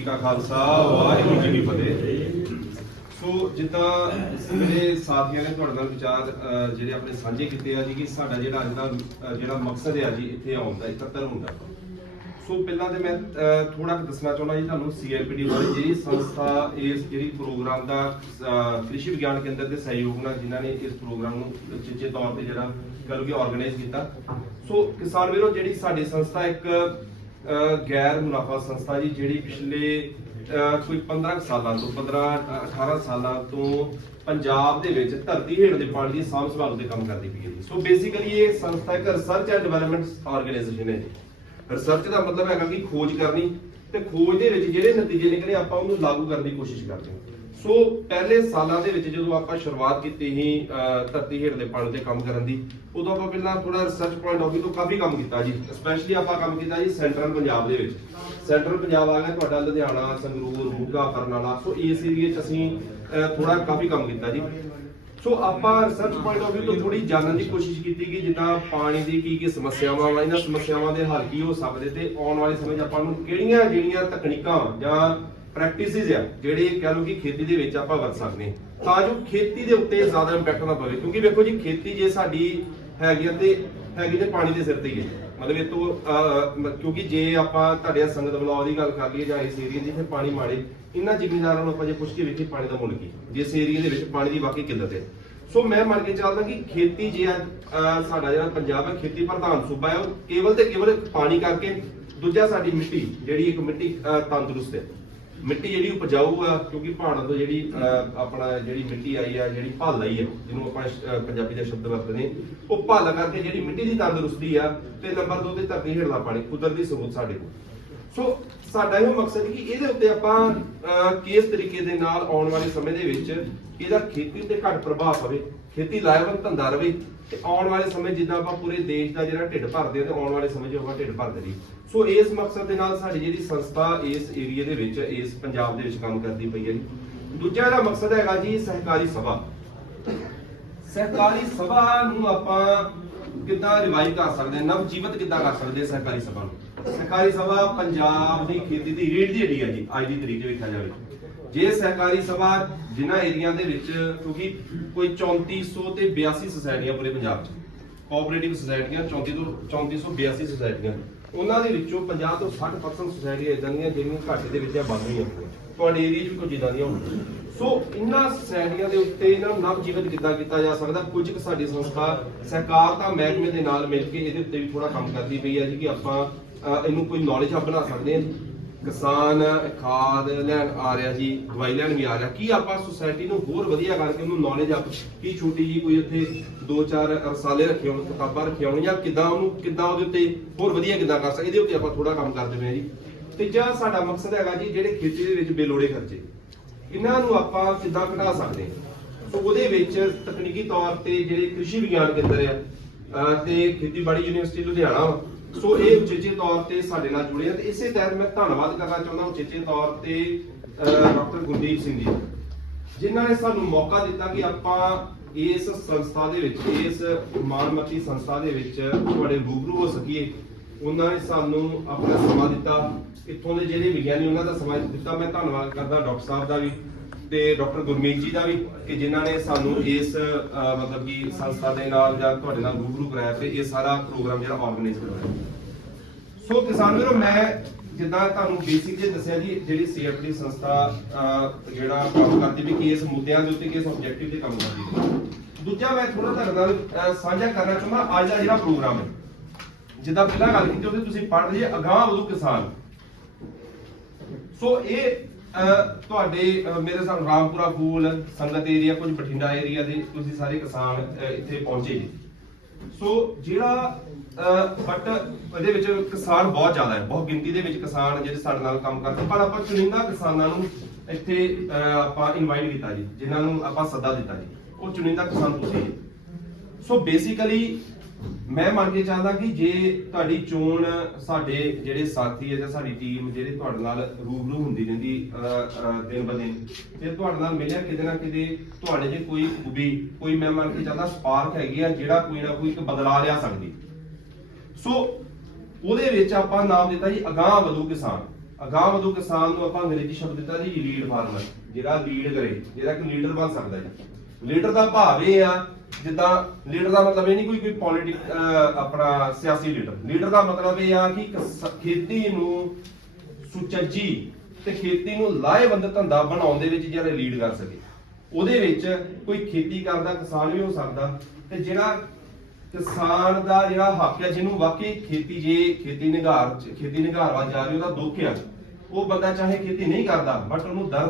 ਕਾ ਖਾਲਸਾ, ਵਾਹਿਗੁਰੂ ਜੀ ਕੀ ਫਤਿਹ। ਸੋ ਜਿੱਦਾਂ ਮੇਰੇ ਸਾਥੀਆਂ ਨੇ ਤੁਹਾਡੇ ਨਾਲ ਵਿਚਾਰ ਜਿਹੜੇ ਆਪਣੇ ਸਾਂਝੇ ਕੀਤੇ ਆ ਜੀ ਕਿ ਸਾਡਾ ਜਿਹੜਾ ਅੱਜ ਦਾ ਜਿਹੜਾ ਮਕਸਦ ਹੈ ਜੀ, ਇੱਥੇ ਆਉਣ ਦਾ, ਇਕੱਤਰ ਹੋਣ ਸੋ ਪਹਿਲਾਂ ਤੇ ਮੈਂ ਥੋੜਾ ਕੁ ਦੱਸਣਾ ਚਾਹੁੰਦਾ ਜੀ ਤੁਹਾਨੂੰ ਸੀਆਰਪੀਡੀ ਵਾਲੀ ਜਿਹੜੀ ਸੰਸਥਾ, ਇਸ ਜਿਹੜੀ ਪ੍ਰੋਗਰਾਮ ਦਾ ਕ੍ਰਿਸ਼ੀ ਵਿਗਿਆਨ ਕੇਂਦਰ ਦੇ ਸਹਿਯੋਗ ਨਾਲ ਜਿਨ੍ਹਾਂ ਨੇ ਇਸ ਪ੍ਰੋਗਰਾਮ ਨੂੰ ਚਿੱਚੇ ਤੌਰ ਤੇ ਜਿਹੜਾ ਕਰੋ ਆਰਗੇਨਾਈਜ਼ ਕੀਤਾ। ਸੋ ਕਿਸਾਨ ਵੀਰੋ, ਜਿਹੜੀ ਸਾਡੀ ਸੰਸਥਾ ਇੱਕ ਗੈਰ ਮੁਨਾਫਾ ਸੰਸਥਾ ਜੀ, ਜਿਹੜੀ ਪਿਛਲੇ ਕੋਈ 15 ਸਾਲਾਂ ਤੋਂ 15 18 ਸਾਲਾਂ ਤੋਂ ਪੰਜਾਬ ਦੇ ਵਿੱਚ ਧਰਤੀ ਹੇਠ ਦੇ ਪਾਣੀ ਦੀ ਸਾਂਭ ਸੰਭਾਲ ਦੇ ਕੰਮ ਕਰਦੀ ਪਈ ਹੈ ਜੀ। ਸੋ ਬੇਸਿਕਲੀ ਇਹ ਸੰਸਥਾ ਇੱਕ ਰਿਸਰਚ ਐਂਡ ਡਿਵੈਲਪਮੈਂਟ ਆਰਗੇਨਾਈਜੇਸ਼ਨ ਹੈ ਜੀ। ਰਿਸਰਚ ਦਾ ਮਤਲਬ ਹੈਗਾ ਕਿ ਖੋਜ ਕਰਨੀ ਤੇ ਖੋਜ ਦੇ ਵਿੱਚ ਜਿਹੜੇ ਨਤੀਜੇ ਨਿਕਲੇ ਆਪਾਂ ਉਹਨੂੰ ਲਾਗੂ ਕਰਨ ਦੀ ਕੋਸ਼ਿਸ਼ ਕਰਦੇ ਹਾਂ। ਸੋ ਪਹਿਲੇ ਸਾਲਾਂ ਦੇ ਵਿੱਚ ਜਦੋਂ ਆਪਾਂ ਸ਼ੁਰੂਆਤ ਕੀਤੀ ਸੀ ਧਰਤੀ ਹੇਠ ਦੇ ਪਾਣੀ ਤੇ ਕੰਮ ਕਰਨ ਦੀ, ਉਦੋਂ ਆਪਾਂ ਪਹਿਲਾਂ ਥੋੜਾ ਰਿਸਰਚ ਪੁਆਇੰਟ ਆਫ View ਤੋਂ ਕਾਫੀ ਕੰਮ ਕੀਤਾ ਜੀ। ਸਪੈਸ਼ਲੀ ਆਪਾਂ ਕੰਮ ਕੀਤਾ ਜੀ ਸੈਂਟਰਲ ਪੰਜਾਬ ਦੇ ਵਿੱਚ। ਸੈਂਟਰਲ ਪੰਜਾਬ ਆ ਗਿਆ ਤੁਹਾਡਾ ਲੁਧਿਆਣਾ, ਸੰਗਰੂਰ, ਮੋਗਾ, ਬਰਨਾਲਾ। ਸੋ ਇਸ ਏਰੀਏ 'ਚ ਅਸੀਂ ਥੋੜਾ ਕਾਫੀ ਕੰਮ ਕੀਤਾ ਜੀ। ਸੋ ਆਪਾਂ ਰਿਸਰਚ ਪੁਆਇੰਟ ਆਫ View ਤੋਂ ਥੋੜੀ ਜਾਣਨ ਦੀ ਕੋਸ਼ਿਸ਼ ਕੀਤੀ ਕਿ ਜਿੱਦਾਂ ਪਾਣੀ ਦੀ ਕੀ ਕੀ ਸਮੱਸਿਆਵਾਂ ਵਾ, ਇਹਨਾਂ ਸਮੱਸਿਆਵਾਂ ਦੇ ਹੱਲ ਕੀ ਹੋ ਸਕਦੇ ਤੇ ਆਉਣ ਵਾਲੇ ਸਮੇਂ 'ਚ ਆਪਾਂ ਨੂੰ ਕਿਹੜੀਆਂ ਜਿਹੜੀਆਂ ਤਕਨੀਕਾਂ ਜਾਂ ਪ੍ਰੈਕਟਿਸਿਸ ਆ, ਜਿਹੜੇ ਕਹ ਲਓ ਕਿ ਖੇਤੀ ਦੇ ਵਿੱਚ ਆਪਾਂ ਵਰਤ ਸਕਦੇ ਤਾਂ ਜੋ ਖੇਤੀ ਦੇ ਉੱਤੇ ਜ਼ਿਆਦਾ ਇੰਪੈਕਟ ਨਾ ਪਵੇ, ਕਿਉਂਕਿ ਵੇਖੋ ਜੀ, ਖੇਤੀ ਜੇ ਸਾਡੀ ਹੈਗੀ ਤੇ ਹੈਗੀ ਤੇ ਪਾਣੀ ਦੇ ਸਿਰ ਤੇ ਹੀ ਹੈ। ਮਤਲਬ ਇਹ ਤੋਂ ਕਿਉਂਕਿ ਜੇ ਆਪਾਂ ਤੁਹਾਡੇ ਸੰਗਤ ਬਲੌਗ ਦੀ ਗੱਲ ਕਰ ਲਈਏ ਜਾਂ ਇਸ ਏਰੀਆ ਜਿੱਥੇ ਪਾਣੀ ਮਾੜੇ, ਇਹਨਾਂ ਜ਼ਿਮੀਂਦਾਰਾਂ ਨੂੰ ਆਪਾਂ ਜੇ ਪੁੱਛ ਕੇ ਵੇਖੀਏ, ਪਾਣੀ ਦਾ ਮੁੱਲ ਕੀ ਜਿਸ ਏਰੀਆ ਦੇ ਵਿੱਚ ਪਾਣੀ ਦੀ ਵਾਕਈ ਕਿੱਲਤ ਹੈ। ਸੋ ਮੈਂ ਮੰਨ ਕੇ ਚੱਲਦਾ ਕਿ ਖੇਤੀ ਜੇ ਸਾਡਾ ਜਿਹੜਾ ਪੰਜਾਬ ਹੈ ਖੇਤੀ ਪ੍ਰਧਾਨ ਸੂਬਾ ਹੈ, ਉਹ ਕੇਵਲ ਤੇ ਕੇਵਲ ਪਾਣੀ ਕਰਕੇ ਦੂਜਾ ਸਾਡੀ ਮਿੱਟੀ, ਜਿਹੜੀ ਇੱਕ ਮਿੱਟੀ ਤੰਦਰੁਸਤ ਹੈ। ਮਿੱਟੀ ਜਿਹੜੀ ਉਪਜਾਊ ਆ ਕਿਉਂਕਿ ਪਹਾੜਾਂ ਤੋਂ ਜਿਹੜੀ ਅਹ, ਆਪਣਾ ਜਿਹੜੀ ਮਿੱਟੀ ਆਈ ਆ ਜਿਹੜੀ ਭੱਲ ਆਈ ਆ ਜਿਹਨੂੰ ਆਪਾਂ ਅਹ, ਪੰਜਾਬੀ ਦਾ ਸ਼ਬਦ ਵਰਤਦੇ ਹਾਂ, ਉਹ ਭੱਲ ਕਰਕੇ ਜਿਹੜੀ ਮਿੱਟੀ ਦੀ ਤੰਦਰੁਸਤੀ ਆ ਤੇ ਨੰਬਰ 2 ਤੇ ਧਰਤੀ ਹੇਠਲਾ ਪਾਣੀ ਕੁਦਰਤੀ ਸਰੋਤ ਸਾਡੇ ਕੋਲ। ਸੋ ਸਾਡਾ ਇਹ ਮਕਸਦ ਕਿ ਇਹਦੇ ਉੱਤੇ ਆਪਾਂ ਅਹ, ਕਿਸ ਤਰੀਕੇ ਦੇ ਨਾਲ ਆਉਣ ਵਾਲੇ ਸਮੇਂ ਦੇ ਵਿੱਚ ਇਹਦਾ ਖੇਤੀ ਤੇ ਘੱਟ ਪ੍ਰਭਾਵ ਪਵੇ ਖੇਤੀ ਲਾਹੇਵੰਦ ਧੰਦਾ ਰਵੇ ਤੇ ਆਉਣ ਵਾਲੇ ਸਮੇਂ ਜਿੱਦਾਂ ਆਪਾਂ ਪੂਰੇ ਦੇਸ਼ ਦਾ ਜਿਹੜਾ ਢਿੱਡ ਭਰਦੇ ਆ ਤੇ ਆਉਣ ਵਾਲੇ ਸਮੇਂ 'ਚ ਆਪਾਂ ਢਿੱਡ ਭਰਦੇ ਰਹੀ ਸੋ ਇਸ ਮਕਸਦ ਦੇ ਨਾਲ ਸਾਡੀ ਜਿਹੜੀ ਸੰਸਥਾ ਇਸ ਏਰੀਆ ਦੇ ਵਿੱਚ ਇਸ ਪੰਜਾਬ ਦੇ ਵਿੱਚ ਕੰਮ ਕਰਦੀ ਪਈ ਹੈ ਜੀ। ਦੂਜਾ ਇਹਦਾ ਮਕਸਦ ਹੈਗਾ ਜੀ ਸਹਿਕਾਰੀ ਸਭਾ। ਸਹਿਕਾਰੀ ਸਭਾ ਨੂੰ ਆਪਾਂ ਕਿੱਦਾਂ ਰਿਵਾਈਵ ਕਰ ਸਕਦੇ ਹਾਂ ਨਵ ਜੀਵਤ ਕਿੱਦਾਂ ਕਰ ਸਕਦੇ ਹਾਂ ਸਹਿਕਾਰੀ ਸਭਾ ਨੂੰ? ਸਹਿਕਾਰੀ ਸਭਾ ਪੰਜਾਬ ਦੀ ਖੇਤੀ ਦੀ ਰੀੜ ਦੀ ਹੱਡੀ ਹੈ ਜੀ, ਅੱਜ ਦੀ ਤਰੀਕ 'ਚ ਵੇਖਿਆ ਜਾਵੇ। ਜੇ ਸਹਿਕਾਰੀ ਸਭਾ ਜਿਨ੍ਹਾਂ ਏਰੀਆ ਦੇ ਵਿੱਚ, ਕਿਉਂਕਿ ਕੋਈ 3400 ਤੇ 82 ਸੁਸਾਇਟੀਆਂ ਪੂਰੇ ਪੰਜਾਬ 'ਚ ਕੋਆਪਰੇਟਿਵ ਸੁਸਾਇਟੀਆਂ 34 ਤੋਂ 3482 ਸੁਸਾਇਟੀਆਂ, ਉਹਨਾਂ ਦੇ ਵਿੱਚੋਂ 50 ਤੋਂ 60% ਸੁਸਾਇਟੀਆਂ ਇਦਾਂ ਦੀਆਂ ਜਿਹੜੀਆਂ ਘਾਟੇ ਦੇ ਵਿੱਚ ਆ ਬਣ ਰਹੀਆਂ ਤੁਹਾਡੇ ਏਰੀਆ 'ਚ ਵੀ ਕੁਝ ਇਦਾਂ ਦੀਆਂ ਹੋਣ ਸੋ ਇਹਨਾਂ ਸੁਸਾਇਟੀਆਂ ਦੇ ਉੱਤੇ ਇਹਨਾਂ ਨੂੰ ਨਵ ਜੀਵਨ ਕਿੱਦਾਂ ਕੀਤਾ ਜਾ ਸਕਦਾ? ਕੁਝ ਕੁ ਸਾਡੀ ਸੰਸਥਾ ਸਹਿਕਾਰਤਾ ਮਹਿਕਮੇ ਦੇ ਨਾਲ ਮਿਲ ਕੇ ਇਹਦੇ ਉੱਤੇ ਵੀ ਥੋੜਾ ਕੰਮ ਕਰਦੀ ਪਈ ਹੈ ਜੀ ਕਿ ਆਪਾਂ ਇਹਨੂੰ ਕੋਈ ਨੌਲੇਜ ਹੱਬ ਬਣਾ ਸਕਦੇ ਹਾਂ ਜੀ। ਕਿਸਾਨ, ਖਾਦ ਲੈਣ ਆ ਰਿਹਾ ਜੀ, ਦਵਾਈ ਲੈਣ ਵੀ ਆ ਰਿਹਾ। ਕੀ ਆਪਾਂ ਸੁਸਾਇਟੀ ਨੂੰ ਹੋਰ ਵਧੀਆ ਕਰਕੇ ਉਹਨੂੰ ਨੌਲੇਜ ਅਪ ਕੀ ਛੋਟੀ ਜੀ ਕੋਈ ਉੱਥੇ ਦੋ ਚਾਰ ਰਸਾਲੇ ਰੱਖੇ ਹੋਣ, ਕਿਤਾਬਾਂ ਰੱਖੀਆਂ ਹੋਣ, ਜਾਂ ਕਿੱਦਾਂ ਉਹਨੂੰ, ਕਿੱਦਾਂ ਉਹਦੇ ਉੱਤੇ ਹੋਰ ਵਧੀਆ ਕਿੱਦਾਂ ਕਰ ਸਕਦੇ, ਇਹਦੇ ਉੱਤੇ ਆਪਾਂ ਥੋੜਾ ਕੰਮ ਕਰ ਪਏ ਹਾਂ ਜੀ। ਤੀਜਾ ਸਾਡਾ ਮਕਸਦ ਹੈਗਾ ਜੀ, ਜਿਹੜੇ ਖੇਤੀ ਦੇ ਵਿੱਚ ਬੇਲੋੜੇ ਖਰਚੇ। ਇਹਨਾਂ ਨੂੰ ਆਪਾਂ ਕਿੱਦਾਂ ਘਟਾ ਸਕਦੇ ਹਾਂ? ਸੋ ਉਹਦੇ ਵਿੱਚ ਤਕਨੀਕੀ ਤੌਰ ਤੇ ਜਿਹੜੇ ਕ੍ਰਿਸ਼ੀ ਵਿਗਿਆਨ ਕੇਂਦਰ ਆ ਤੇ ਖੇਤੀਬਾੜੀ ਯੂਨੀਵਰਸਿਟੀ ਲੁਧਿਆਣਾ ਵਾ ਸੋ ਇਹ ਉਚੇਚੇ ਤੌਰ ਤੇ ਸਾਡੇ ਨਾਲ ਜੁੜੇ ਆ ਤੇ ਇਸੇ ਤਹਿਤ ਮੈਂ ਧੰਨਵਾਦ ਕਰਨਾ ਚਾਹੁੰਦਾ ਉਚੇਚੇ ਤੌਰ ਤੇ ਡਾਕਟਰ ਗੁਰਦੀਪ ਸਿੰਘ ਜੀ। ਜਿਨ੍ਹਾਂ ਨੇ ਸਾਨੂੰ ਮੌਕਾ ਦਿੱਤਾ ਕਿ ਆਪਾਂ ਇਸ ਸੰਸਥਾ ਦੇ ਵਿੱਚ, ਇਸ ਮਾਨਮਤੀ ਸੰਸਥਾ ਦੇ ਵਿੱਚ ਤੁਹਾਡੇ ਰੂਬਰੂ ਹੋ ਸਕੀਏ। ਉਹਨਾਂ ਨੇ ਸਾਨੂੰ ਆਪਣਾ ਸਮਾਂ ਦਿੱਤਾ। ਇੱਥੋਂ ਦੇ ਜਿਹੜੇ ਵਿਗਿਆਨੀ, ਉਹਨਾਂ ਦਾ ਸਮਾਂ ਦਿੱਤਾ। ਮੈਂ ਧੰਨਵਾਦ ਕਰਦਾ ਡਾਕਟਰ ਸਾਹਿਬ ਦਾ ਵੀ। ਤੇ ਡਾਕਟਰ ਗੁਰਮੀਤ ਜੀ ਦਾ ਵੀ ਕਿ ਜਿਨ੍ਹਾਂ ਨੇ ਸਾਨੂੰ ਇਸ ਅਹ, ਮਤਲਬ ਕਿ ਸੰਸਥਾ ਦੇ ਨਾਲ ਜਾਂ ਤੁਹਾਡੇ ਨਾਲ ਰੂਬਰੂ ਕਰਾਇਆ ਤੇ ਇਹ ਸਾਰਾ ਪ੍ਰੋਗਰਾਮ ਜਿਹੜਾ ਆਰਗੇਨਾਈਜ਼ ਕਰਵਾਇਆ। ਸੋ ਕਿਸਾਨ ਵੀਰੋ ਮੈਂ ਜਿੱਦਾਂ ਤੁਹਾਨੂੰ ਬੇਸਿਕ ਜੇ ਦੱਸਿਆ ਜੀ ਜਿਹੜੀ ਸੀਐਫਡੀ ਸੰਸਥਾ ਅਹ, ਜਿਹੜਾ ਕੰਮ ਕਰਦੀ ਵੀ ਕਿਸ ਮੁੱਦਿਆਂ ਦੇ ਉੱਤੇ ਕਿਸ ਆਬਜੈਕਟਿਵ ਤੇ ਕੰਮ ਕਰਦੀ ਹੈ। ਦੂਜਾ ਮੈਂ ਥੋੜਾ ਤੁਹਾਡੇ ਨਾਲ ਅਹ, ਸਾਂਝਾ ਕਰਨਾ ਚਾਹੁੰਦਾ ਅੱਜ ਦਾ ਜਿਹੜਾ ਪ੍ਰੋਗਰਾਮ ਹੈ। ਜਿੱਦਾਂ ਪਹਿਲਾਂ ਗੱਲ ਕੀਤੀ ਉਹਦੇ ਤੁਸੀਂ ਪੜ੍ਹ ਲਈਏ ਅਗਾਹ ਵਧੂ ਕਿਸਾਨ। ਸੋ ਇਹ ਤੁਹਾਡੇ ਮੇਰੇ ਸਾਹ ਰਾਮਪੁਰਾ ਫੂਲ ਸੰਗਤ ਏਰੀਆ ਕੁਝ ਬਠਿੰਡਾ ਏਰੀਆ ਦੇ, ਤੁਸੀਂ ਸਾਰੇ ਕਿਸਾਨ ਇੱਥੇ ਪਹੁੰਚੇ ਜੀ। ਸੋ ਜਿਹੜਾ ਬਟ ਇਹਦੇ ਵਿੱਚ ਕਿਸਾਨ ਬਹੁਤ ਜ਼ਿਆਦਾ ਹੈ, ਬਹੁਤ ਗਿਣਤੀ ਦੇ ਵਿੱਚ ਕਿਸਾਨ ਜਿਹੜੇ ਸਾਡੇ ਨਾਲ ਕੰਮ ਕਰਦੇ, ਪਰ ਆਪਾਂ ਚੁਣਿੰਦਾ ਕਿਸਾਨਾਂ ਨੂੰ ਇੱਥੇ ਆਪਾਂ ਇਨਵਾਈਟ ਕੀਤਾ ਜੀ, ਜਿਨ੍ਹਾਂ ਨੂੰ ਆਪਾਂ ਸੱਦਾ ਦਿੱਤਾ ਜੀ। ਉਹ ਚੁਣਿੰਦਾ ਕਿਸਾਨ ਤੁਸੀਂ ਸੋ ਬੇਸਿਕਲੀ ਮੈਂ ਮੰਨ ਕੇ ਚਾਹੁੰਦਾ ਕਿ ਜੇ ਤੁਹਾਡੀ ਚੋਣ ਸਾਡੇ ਜਿਹੜੇ ਸਾਥੀ ਹੈ ਜਾਂ ਸਾਡੀ ਟੀਮ ਜਿਹੜੇ ਤੁਹਾਡੇ ਨਾਲ ਰੂਬਰੂ ਹੁੰਦੀ ਰਹਿੰਦੀ ਦਿਨ ਬ ਦਿਨ, ਤੇ ਤੁਹਾਡੇ ਨਾਲ ਮਿਲਿਆ ਕਿਤੇ ਨਾ ਕਿਤੇ ਤੁਹਾਡੇ 'ਚ ਕੋਈ ਖੂਬੀ, ਕੋਈ ਮੈਂ ਮੰਨ ਕੇ ਚਾਹੁੰਦਾ ਸਪਾਰਕ ਹੈਗੀ ਆ ਜਿਹੜਾ ਕੋਈ ਨਾ ਕੋਈ ਇੱਕ ਬਦਲਾ ਲਿਆ ਸਕਦੀ। ਸੋ ਉਹਦੇ ਵਿੱਚ ਆਪਾਂ ਨਾਮ ਦਿੱਤਾ ਜੀ ਅਗਾਹ ਵਧੂ ਕਿਸਾਨ। ਅਗਾਂਹ ਵਧੂ ਕਿਸਾਨ ਨੂੰ ਆਪਾਂ ਅੰਗਰੇਜ਼ੀ ਸ਼ਬਦ ਦਿੱਤਾ ਜੀ ਲੀਡ ਫਾਰਮਰ ਜਿਹੜਾ ਲੀਡ ਕਰੇ, ਜਿਹੜਾ ਕਿ ਲੀਡਰ ਬਣ ਸਕਦਾ ਜੀ। ਲੀਡਰ ਦਾ ਭਾਵ ਇਹ ਆ, ਜਿੱਦਾਂ ਲੀਡਰ ਦਾ ਮਤਲਬ ਇਹ ਨਹੀਂ ਕੋਈ ਕੋਈ ਪੋਲਿਟਿਕ ਆਪਣਾ ਸਿਆਸੀ ਲੀਡਰ ਲੀਡਰ ਦਾ ਮਤਲਬ ਇਹ ਆ ਕਿ ਖੇਤੀ ਨੂੰ ਸੁਚੱਜੀ ਤੇ ਖੇਤੀ ਨੂੰ ਲਾਹੇਵੰਦ ਧੰਦਾ ਬਣਾਉਣ ਦੇ ਵਿੱਚ ਜਿਹੜਾ ਲੀਡ ਕਰ ਸਕੇ। ਉਹਦੇ ਵਿੱਚ ਕੋਈ ਖੇਤੀ ਕਰਦਾ, ਕਿਸਾਨ ਵੀ ਹੋ ਸਕਦਾ, ਤੇ ਜਿਹੜਾ ਕਿਸਾਨ ਦਾ ਜਿਹੜਾ ਹੱਕ ਹੈ ਜਿਹਨੂੰ ਵਾਕਈ ਖੇਤੀ ਜੇ, ਖੇਤੀ ਨਿਗਾਰ ਖੇਤੀ ਨਿਗਾਰ ਵੱਲ ਜਾ ਰਹੀ, ਉਹਦਾ ਦੁੱਖ ਆ। ਉਹ ਬੰਦਾ ਚਾਹੇ ਖੇਤੀ ਨਹੀਂ ਕਰਦਾ ਬਟ ਉਹਨੂੰ ਦਰਦ